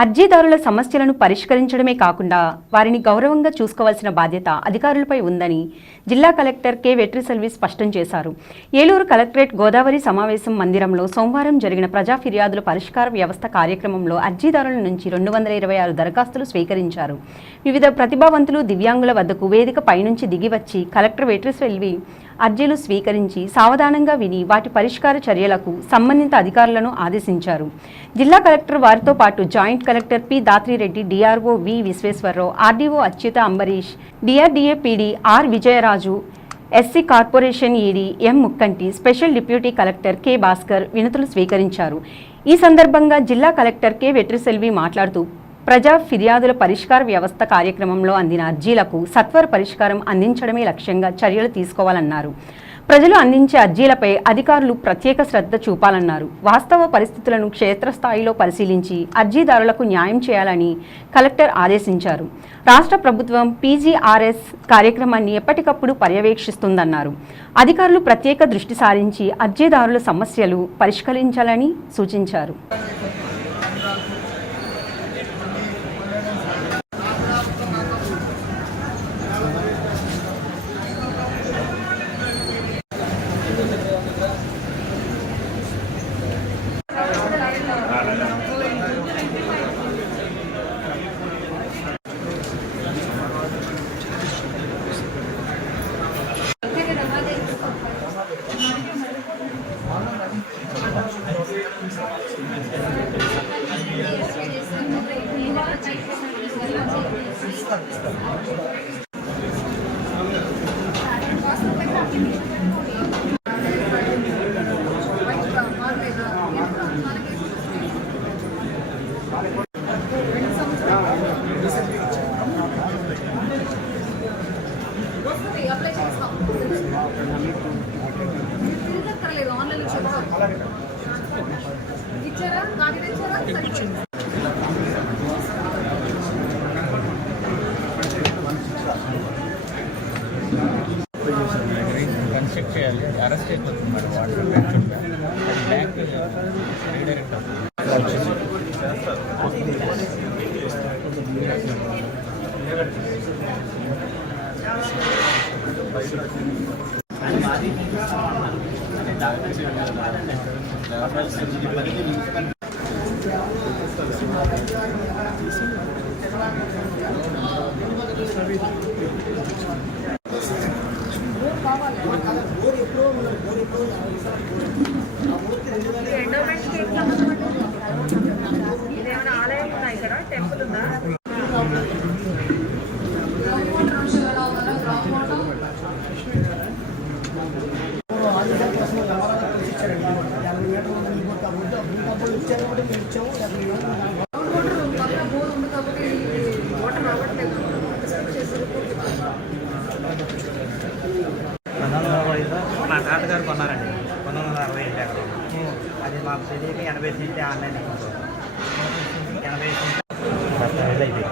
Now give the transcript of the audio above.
అర్జీదారుల సమస్యలను పరిష్కరించడమే కాకుండా వారిని గౌరవంగా చూసుకోవాల్సిన బాధ్యత అధికారులపై ఉందని జిల్లా కలెక్టర్ కె వెట్రిసెల్వి స్పష్టం చేశారు. ఏలూరు కలెక్టరేట్ గోదావరి సమావేశం మందిరంలో సోమవారం జరిగిన ప్రజా ఫిర్యాదుల పరిష్కార వ్యవస్థ కార్యక్రమంలో అర్జీదారుల నుంచి 226 దరఖాస్తులు స్వీకరించారు. వివిధ ప్రతిభావంతులు దివ్యాంగుల వద్దకు వేదిక పైనుంచి దిగివచ్చి కలెక్టర్ వెట్రిసెల్వి అర్జీలు స్వీకరించి సావధానంగా విని వాటి పరిష్కార చర్యలకు సంబంధిత అధికారులను ఆదేశించారు. జిల్లా కలెక్టర్ వారితో పాటు joint collector P Dhatri Reddy, DRO V Visweswara Rao, RDO Achyuta Ambarish, DRDA PD R Vijayaraju, SC corporation ED M Mukkanti, special deputy collector K Bhaskar వినతులు స్వీకరించారు. ఈ సందర్భంగా జిల్లా కలెక్టర్ కె వెట్రిసెల్వి మాట్లాడుతూ ప్రజా ఫిర్యాదుల పరిష్కార వ్యవస్థ కార్యక్రమంలో అందిన అర్జీలకు సత్వర పరిష్కారం అందించడమే లక్ష్యంగా చర్యలు తీసుకోవాలన్నారు. ప్రజలు అందించే అర్జీలపై అధికారులు ప్రత్యేక శ్రద్ధ చూపాలన్నారు. వాస్తవ పరిస్థితులను క్షేత్రస్థాయిలో పరిశీలించి అర్జీదారులకు న్యాయం చేయాలని కలెక్టర్ ఆదేశించారు. రాష్ట్ర ప్రభుత్వం పీజీఆర్ఎస్ కార్యక్రమాన్ని ఎప్పటికప్పుడు పర్యవేక్షిస్తుందన్నారు. అధికారులు ప్రత్యేక దృష్టి సారించి అర్జీదారుల సమస్యలు పరిష్కరించాలని సూచించారు. కన్స్ట్రక్ట్ చేయాలి, అరెస్ట్ అయిపోతుంది మేడం. వాటర్ బ్యాంక్ రీడైరెక్ట్ ఇదేమైనా ఆలయం ఉందా? ఇక్కడ టెంపుల్ ఉందా? మా తాతగారు కొన్నారండి 1960 ఎకరం. అది మాకు తెలియక 80 సెంట్లు ఆన్లైన్ 80 సెంట్లు అయిపోయింది.